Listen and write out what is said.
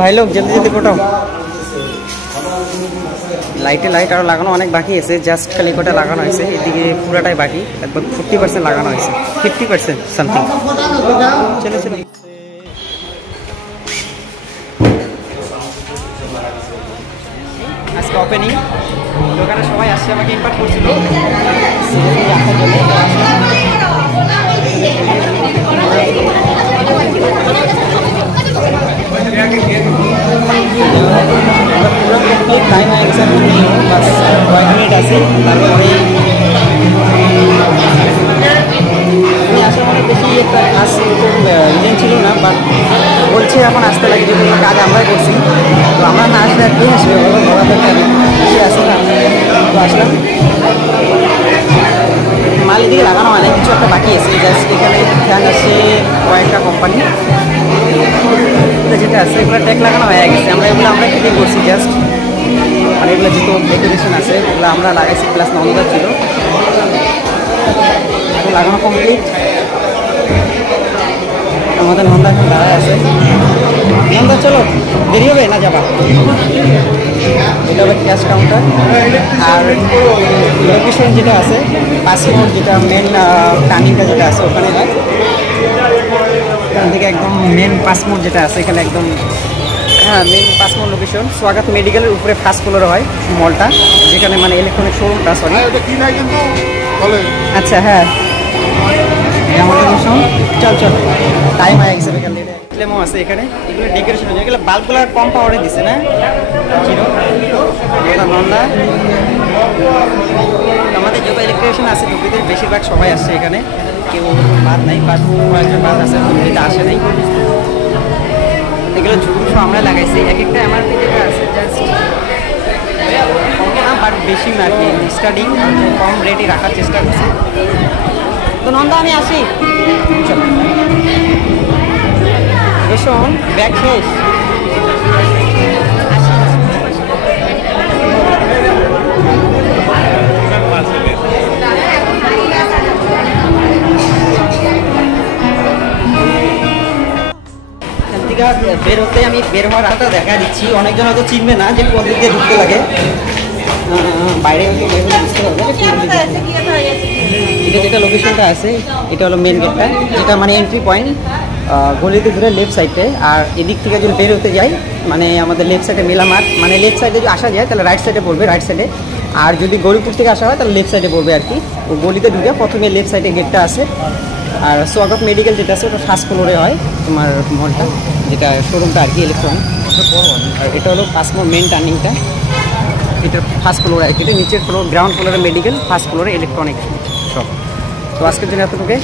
ভাই লোক জলদি জলদি কোটাও লাইটে লাইট আরও লাগানো অনেক বাকি আছে জাস্ট খালি কোটা লাগানো হয়েছে এদিকে পুরাটাই বাকি একবার 40% লাগানো হয়েছে 50% সামথিং চলে চলে আজকে ওপেনিং দোকানে সবাই আসছে আমাকে ইনভাইট করছিল টাইম হয়ে গেছে বাস কয়েক মিনিট আছে তারপরে আসার অনেক বেশি একটা খাস রিজন ছিল না বাট বলছে এখন আসতে লাগে যেগুলো কাজ আমরাই করছি তো আমরা না আসলে আর কে আসবে সে আসে না তো আসলাম মাল এদিকে লাগানো হয় না কিছু একটা বাকি আছে জাস্ট এখানে ফ্যান আসছে কয়েকটা কোম্পানি যেটা আছে এগুলো ট্যাগ লাগানো হয়ে গেছে আমরা ফিটিং করছি জাস্ট আর এগুলো যেহেতু ডেকোরেশন আছে এগুলো আমরা লাগাইছি প্লাস নন্দা ছিল লাগানো কমপ্লিট আমাদের নন্দা এখন দাঁড়ায় আছে নন্দা চলো দেরি হবে না যাবা এটা হবে ক্যাশ কাউন্টার আর লোকেশন যেটা আছে পাসপোর্ট যেটা মেন টার্নিংটা যেটা আছে ওখানে হয় এখান থেকে একদম মেন পাসপোর্ট যেটা আছে এখানে একদম হ্যাঁ মেন পাসপোর্ট লোকেশন স্বাগত মেডিকেলের উপরে ফার্স্ট ফ্লোরে হয় মলটা যেখানে মানে ইলেকট্রনিক শোরুমটা সরি আচ্ছা হ্যাঁ চল চল টাইম হয়ে গেছে ফিল্মও আছে এখানে এগুলো ডেকোরেশন হয়েছে এগুলো বাল্বগুলো কম পাওয়ারে দিছে না জিরো নন্দা আমাদের যত ইলেকট্রিশিয়ান আছে দুপুরের বেশিরভাগ সবাই আসছে এখানে কেউ বাদ নাই বাট কয়েকজন বাদ আছে দুপুরিতে আসে নাই এগুলো ঝুঁকুর সব আমরা লাগাইছি এক একটা এমআরপি যেটা আছে জাস্ট কম না বাট বেশি না কি স্টার্টিং কম রেটে রাখার চেষ্টা করছি তো নন্দা আমি আসি শোন ব্যাগ শেষ বের হতে আমি বের হওয়ার রাস্তা দেখা দিচ্ছি অনেকজন হয়তো চিনবে না যে কোন দিক দিয়ে ঢুকতে লাগে বাইরে বুঝতে পারবে এটা যেটা লোকেশনটা আছে এটা হলো মেন গেটটা যেটা মানে এন্ট্রি পয়েন্ট গলিতে ঘুরে লেফট সাইডে আর এদিক থেকে যদি বের হতে যাই মানে আমাদের লেফট সাইডে মেলামাঠ মানে লেফট সাইডে যদি আসা যায় তাহলে রাইট সাইডে পড়বে রাইট সাইডে আর যদি গরিপুর থেকে আসা হয় তাহলে লেফট সাইডে পড়বে আর কি ও গলিতে ঢুকে প্রথমে লেফট সাইডে গেটটা আছে আর স্বাগত মেডিকেল যেটা আছে ওটা ফার্স্ট ফ্লোরে হয় তোমার মলটা যেটা শোরুমটা আর কি ইলেকট্রনিক আর এটা হলো ফার্স্ট ফ্লোর মেন টার্নিংটা এটা ফার্স্ট ফ্লোরে আর কি এটা নিচের ফ্লোর গ্রাউন্ড ফ্লোরে মেডিকেল ফার্স্ট ফ্লোরে ইলেকট্রনিক সব তো আজকের জন্য এতটুকু